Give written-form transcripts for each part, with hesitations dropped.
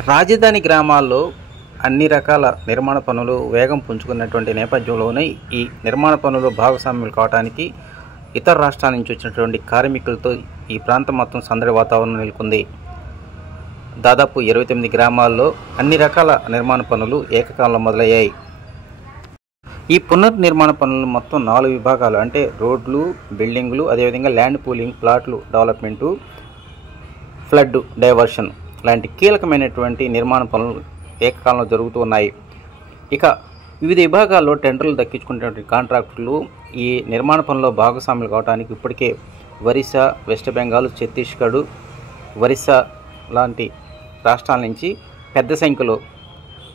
రాజధాని గ్రామాల్లో అన్ని రకాల నిర్మాణ పనులు వేగం పుంజుకున్నటువంటి నేపథ్యంలోనే ఈ నిర్మాణ పనులు భాగస్వామ్యులు కావడానికి ఇతర రాష్ట్రాల నుంచి వచ్చినటువంటి కార్మికులతో ఈ ప్రాంతం మొత్తం సందడి వాతావరణం నెలకొంది. దాదాపు 29 గ్రామాల్లో అన్ని రకాల నిర్మాణ పనులు ఏకకాలంలో మొదలయ్యాయి. ఈ పునర్నిర్మాణ పనులు మొత్తం 4 విభాగాలు, అంటే రోడ్లు, బిల్డింగులు, అదేవిధంగా ల్యాండ్ పూలింగ్, ప్లాట్లు డెవలప్మెంటు, ఫ్లడ్ డైవర్షన్ లాంటి కీలకమైనటువంటి నిర్మాణ పనులు ఏకకాలంలో జరుగుతూ ఉన్నాయి. ఇక వివిధ విభాగాల్లో టెండర్లు దక్కించుకున్నటువంటి కాంట్రాక్టర్లు ఈ నిర్మాణ పనుల్లో భాగస్వాములు కావడానికి ఇప్పటికే ఒరిస్సా, వెస్ట్ బెంగాల్, ఛత్తీస్గఢ్, ఒరిస్సా లాంటి రాష్ట్రాల నుంచి పెద్ద సంఖ్యలో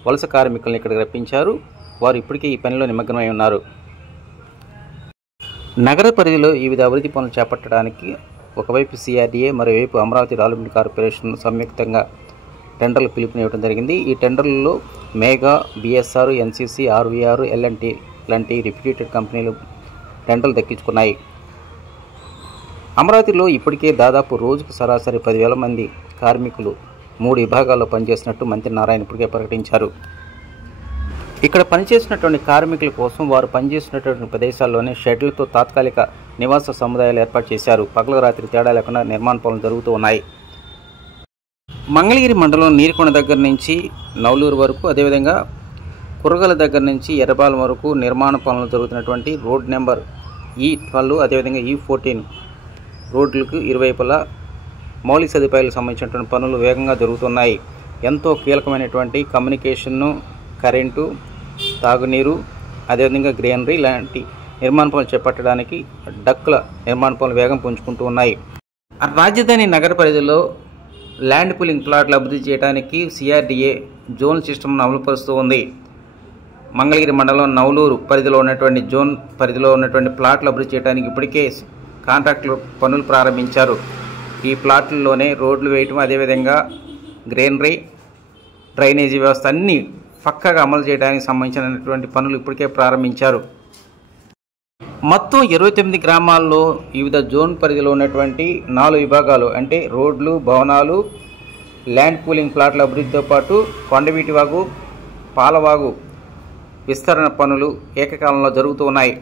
వలస కార్మికులను ఇక్కడికి రప్పించారు. వారు ఇప్పటికే ఈ పనిలో నిమగ్నమై ఉన్నారు. నగర పరిధిలో వివిధ అభివృద్ధి పనులు చేపట్టడానికి ఒకవైపు సిఆర్డీఏ, మరోవైపు అమరావతి డెవలప్మెంట్ కార్పొరేషన్ సంయుక్తంగా టెండర్లు పిలుపునివ్వడం జరిగింది. ఈ టెండర్లలో Megha, BSR, NCC, RVR, LNT లాంటి రిప్యూటెడ్ కంపెనీలు టెండర్లు దక్కించుకున్నాయి. అమరావతిలో ఇప్పటికే దాదాపు రోజుకు సరాసరి 10,000 మంది కార్మికులు 3 విభాగాల్లో పనిచేసినట్టు మంత్రి నారాయణ ఇప్పటికే ప్రకటించారు. ఇక్కడ పనిచేసినటువంటి కార్మికుల కోసం వారు పనిచేసినటువంటి ప్రదేశాల్లోనే షెడ్లతో తాత్కాలిక నివాస సముదాయాలు ఏర్పాటు చేశారు. పగలు రాత్రి తేడా లేకుండా నిర్మాణ పనులు జరుగుతూ ఉన్నాయి. మంగళగిరి మండలం నీరుకొండ దగ్గర నుంచి నవలూరు వరకు, అదేవిధంగా కురగల దగ్గర నుంచి ఎర్రబాలెం వరకు నిర్మాణ పనులు జరుగుతున్నటువంటి రోడ్ నెంబర్ E12, అదేవిధంగా E14 రోడ్లకు ఇరువైపులా మౌలిక సదుపాయాలకు సంబంధించినటువంటి పనులు వేగంగా జరుగుతున్నాయి. ఎంతో కీలకమైనటువంటి కమ్యూనికేషన్ను, కరెంటు, తాగునీరు, అదేవిధంగా గ్రీనరీ లాంటి నిర్మాణ పనులు చేపట్టడానికి డక్కుల నిర్మాణ పనులు వేగం పుంజుకుంటూ ఉన్నాయి. రాజధాని నగర పరిధిలో ల్యాండ్ పూలింగ్ ప్లాట్లు అభివృద్ధి చేయడానికి సిఆర్డీఏ జోన్ సిస్టమ్ను అమలుపరుస్తూ ఉంది. మంగళగిరి మండలం నవలూరు పరిధిలో ఉన్నటువంటి జోన్ పరిధిలో ఉన్నటువంటి ప్లాట్లు అభివృద్ధి చేయడానికి ఇప్పటికే కాంట్రాక్టులు పనులు ప్రారంభించారు. ఈ ప్లాట్లలోనే రోడ్లు వేయటం, అదేవిధంగా గ్రీనరీ, డ్రైనేజీ వ్యవస్థ అన్నీ పక్కాగా అమలు చేయడానికి సంబంధించినటువంటి పనులు ఇప్పటికే ప్రారంభించారు. మొత్తం 29 గ్రామాల్లో వివిధ జోన్ పరిధిలో ఉన్నటువంటి 4 విభాగాలు, అంటే రోడ్లు, భవనాలు, ల్యాండ్ పూలింగ్ ప్లాట్ల అభివృద్ధితో పాటు కొండవీటి వాగు, పాలవాగు విస్తరణ పనులు ఏకకాలంలో జరుగుతూ ఉన్నాయి.